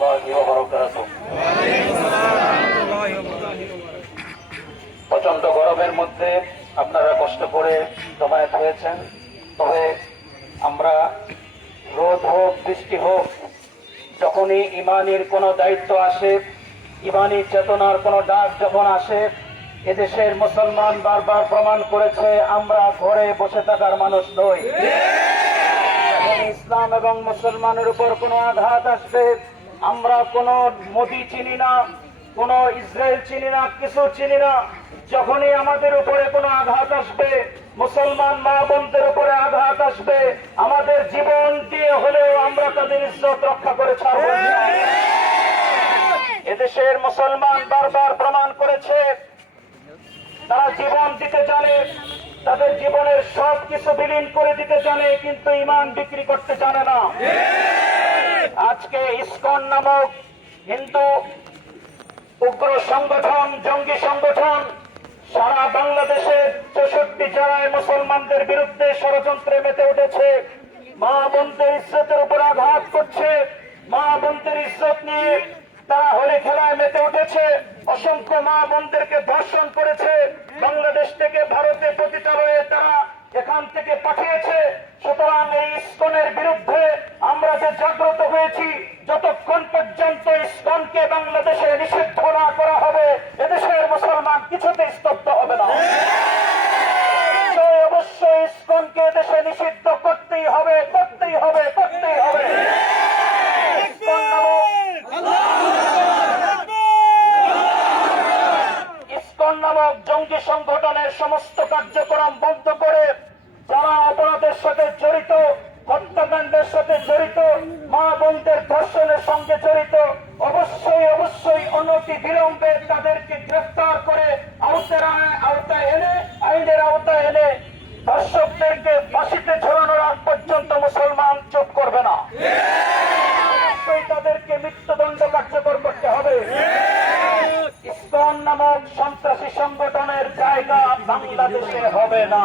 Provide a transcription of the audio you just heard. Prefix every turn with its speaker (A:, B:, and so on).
A: الله وبركاته প্রচন্ড গরমের মধ্যে আপনারা কষ্ট করে জমায়েত হয়েছেন তবে আমরা রোদ হোক বৃষ্টি হোক যখনই ইমানের কোনো দায়িত্ব আসে ইমানি চেতনার কোনো ডাক যখন আসে এদেশের মুসলমান বারবার প্রমাণ করেছে আমরা ঘরে বসে থাকার মানুষ নই যখন ইসলাম এবং মুসলমানের উপর কোনো আঘাত আসবে আমরা কোনো মোদি চিনি না, কোনো ইসরায়েল চিনি না, কিছু চিনি না। যখনই আমাদের উপরে কোনো আঘাত আসবে, মুসলমান মা বোনদের উপরে আঘাত আসবে, আমাদের জীবন দিয়ে হলেও আমরা তাদের ইজ্জত রক্ষা করে ছাড়ব। এদেশের মুসলমান বারবার প্রমাণ করেছে, তারা জীবন দিতে জানে, তাদের জীবনের সব কিছু বিলীন করে দিতে জানে, কিন্তু ইমান বিক্রি করতে জানে না। আজকে ইসকন নামক হিন্দু উগ্র সংগঠন, জঙ্গি সংগঠন সারা বাংলাদেশে চৌষট্টি জেলায় মুসলমানদের বিরুদ্ধে ষড়যন্ত্রে মেতে উঠেছে। মা বোনদের ইজ্জতের উপর আঘাত করছে। মা বোনদের ইজ্জত নিয়ে তারা হোলি খেলায় মেতে উঠেছে। অসংখ্য মা বোনদেরকে ধর্ষণ করেছে। বাংলাদেশ থেকে ভারতে পতিতালয়ে তারা এখান থেকে পাঠিয়েছে। সুতরাং এই ইস্কনের বিরুদ্ধে যে জাগ্রত হয়েছি, যতক্ষণ পর্যন্ত ইস্কনকে বাংলাদেশে নিষিদ্ধ না করা হবে, এদেশের মুসলমান কিছুতে স্তব্ধ হবে না। সংগঠনের সমস্ত কার্যক্রম বন্ধ করে যারা অপরাধের সাথে জড়িত বোনদের ধর্ষণের সঙ্গে জড়িত, অবশ্যই অবশ্যই অনতি বিলম্বে তাদেরকে গ্রেফতার করে আওতার আওতায় এনে, আইনের আওতায় এনে ধর্ষকদেরকে ফাঁসিতে ঝোলানোর আগ পর্যন্ত মুসলমান চুপ করবে না। অবশ্যই তাদেরকে মৃত্যুদণ্ড কার্যকর করতে হবে। ইসকন নামক সন্ত্রাসী সংগঠনের জায়গা বাংলাদেশে হবে না।